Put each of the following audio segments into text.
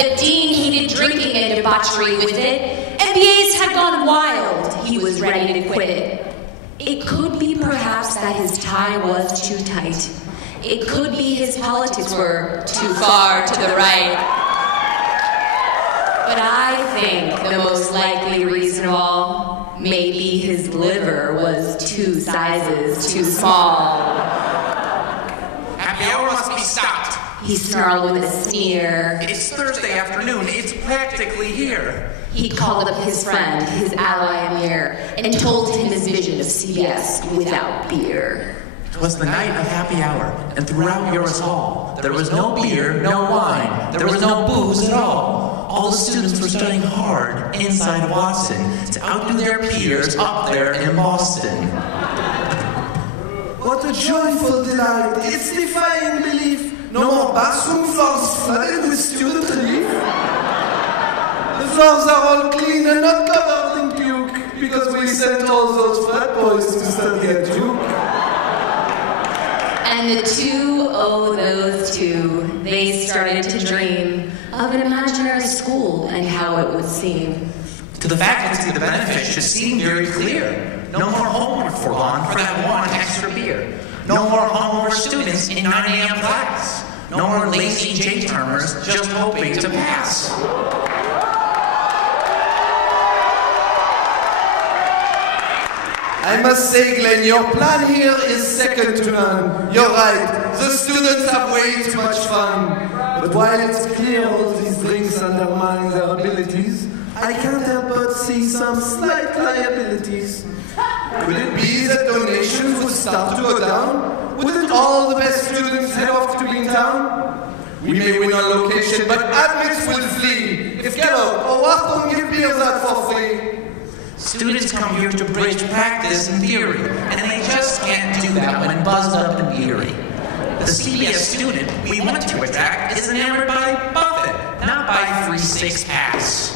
the dean hated drinking and debauchery with it. MBAs had gone wild. He was ready to quit it. It could be perhaps that his tie was too tight. It could be his politics were too far to the right. But I think the most likely reason of all, maybe his liver was 2 sizes too small. Happy hour must be stopped. He snarled with a sneer. It's Thursday afternoon. It's practically here. He called up his friend, his ally Amir, and told him his vision of CBS without beer. It was the night of happy hour, and throughout Yoris Hall, there was no beer, no wine, there was no booze at all. All the students were studying hard inside Watson to outdo their peers up there in Boston. What a joyful delight! It's defying belief! No more bathroom floors flooded with student relief. The floors are all clean and not covered in puke because we sent all those frat boys to study at Duke. And the two, oh those two, they started to dream of an imaginary school and how it would seem. To the faculty, the benefit should seem very clear. No more homework forgone for that one extra beer. No more hungover students in 9 a.m. class. No more lazy J-termers just hoping to pass. I must say, Glenn, your plan here is second to none. You're right, the students have way too much fun. But while it's clear all these drinks undermine their abilities, I can't help but see some slight liabilities. Could it be that donations would start to go down? Wouldn't all the best students head off to Beantown? We may win on location, but admits will flee. If Gallo or Wharton give beers out for free. Students come here to bridge practice and theory, and they just can't do that when buzzed up and eerie. The CBS student we want to attract is enamored by Buffett, not by 3 6-packs.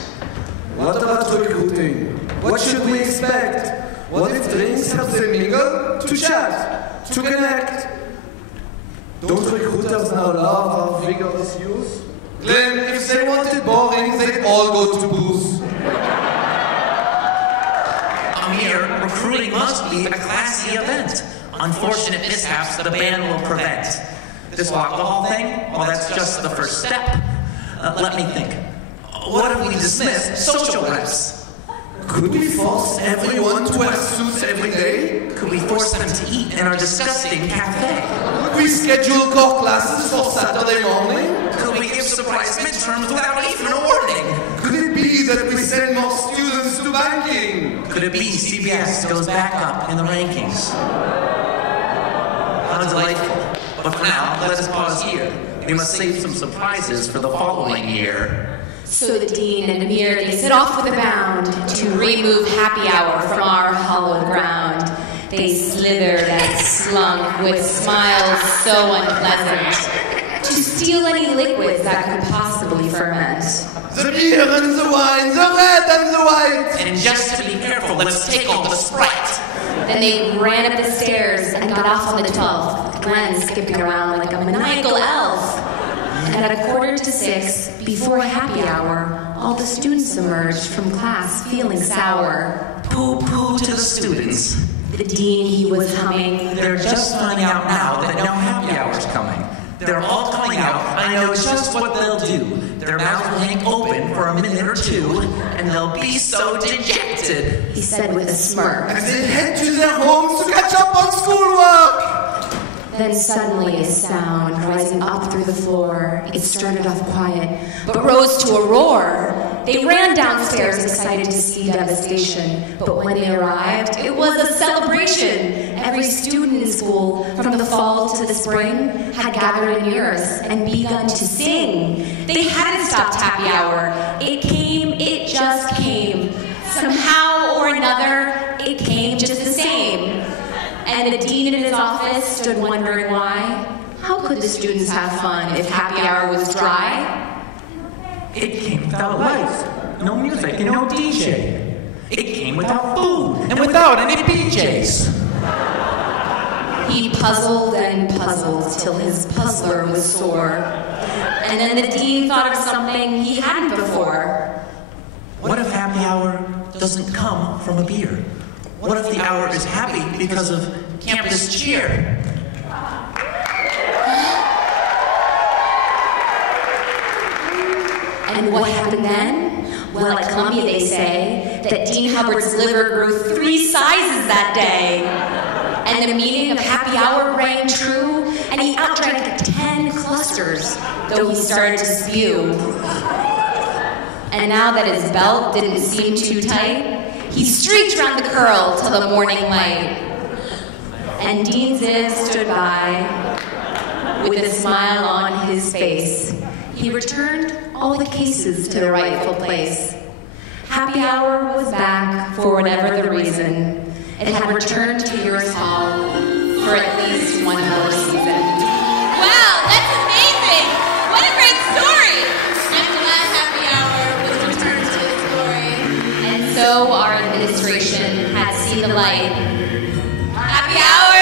What about recruiting? What should we expect? What if drinks help them mingle? To chat, to connect. Don't recruiters now love our vigorous youth? Glenn, if they wanted boring, they'd all go to booze. Amir, recruiting must be a classy event. Unfortunate mishaps the ban will prevent. This alcohol thing? Well, that's just the first step. Let me think. What if we dismiss social reps? Could we force everyone to wear suits every day? Could we force them to eat in our disgusting cafe? Could we schedule core classes for Saturday morning? Could we give surprise midterms without even a warning? Could it be that we send more students to banking? Could it be CBS goes back up in the rankings? How delightful. But for now, let us pause here. We must save some surprises for the following year. So the dean and Amir, they set off with a bound to remove happy hour from our hallowed ground. They slithered and slunk with smiles so unpleasant to steal any liquids that could possibly ferment. The beer and the wine, the red and the white. And just to be careful, let's take all the Sprite. Then they ran up the stairs and got off on the 12th, Glenn skipping around like a maniacal elf. And at 5:45, before happy hour, all the students emerged from class feeling sour. Pooh-pooh to the students. The dean, he was humming. They're just finding out now that no happy hour's coming. They're all coming out. I know just what they'll do. Their mouths will hang open for a minute or two, and they'll be so dejected, He said with a smirk. As they head to their homes to catch up on schoolwork. Then suddenly a sound rising up through the floor. It started off quiet, but rose to a roar. They ran downstairs excited to see devastation. But when they arrived, it was a celebration. Every student in school, from the fall to the spring, had gathered in Yoris and begun to sing. They hadn't stopped happy hour. It came, it just came. Somehow or another, it came just the same. And the dean in his office stood wondering why. How could the students have fun if happy hour was dry? It came without lights, no music, and no DJ. It came without food, and without any PJs. He puzzled and puzzled till his puzzler was sore. And then the dean thought of something he hadn't before. What if happy hour doesn't come from a beer? What if the hour is happy because of campus cheer? And what happened then? Well, at Columbia they say that Dean Hubbard's liver grew 3 sizes that day. And the meaning of happy hour rang true, and he outdrank 10 clusters, though he started to spew. And now that his belt didn't seem too tight, he streaked round the curl till the morning light. And Dean Ziv stood by with a smile on his face. He returned all the cases to their rightful place. Happy hour was back for whatever the reason. It had returned to Uri's Hall for at least one more season. Wow, that's amazing! What a great story! I'm glad happy hour was returned to its glory. And so our administration had seen the light. Happy hour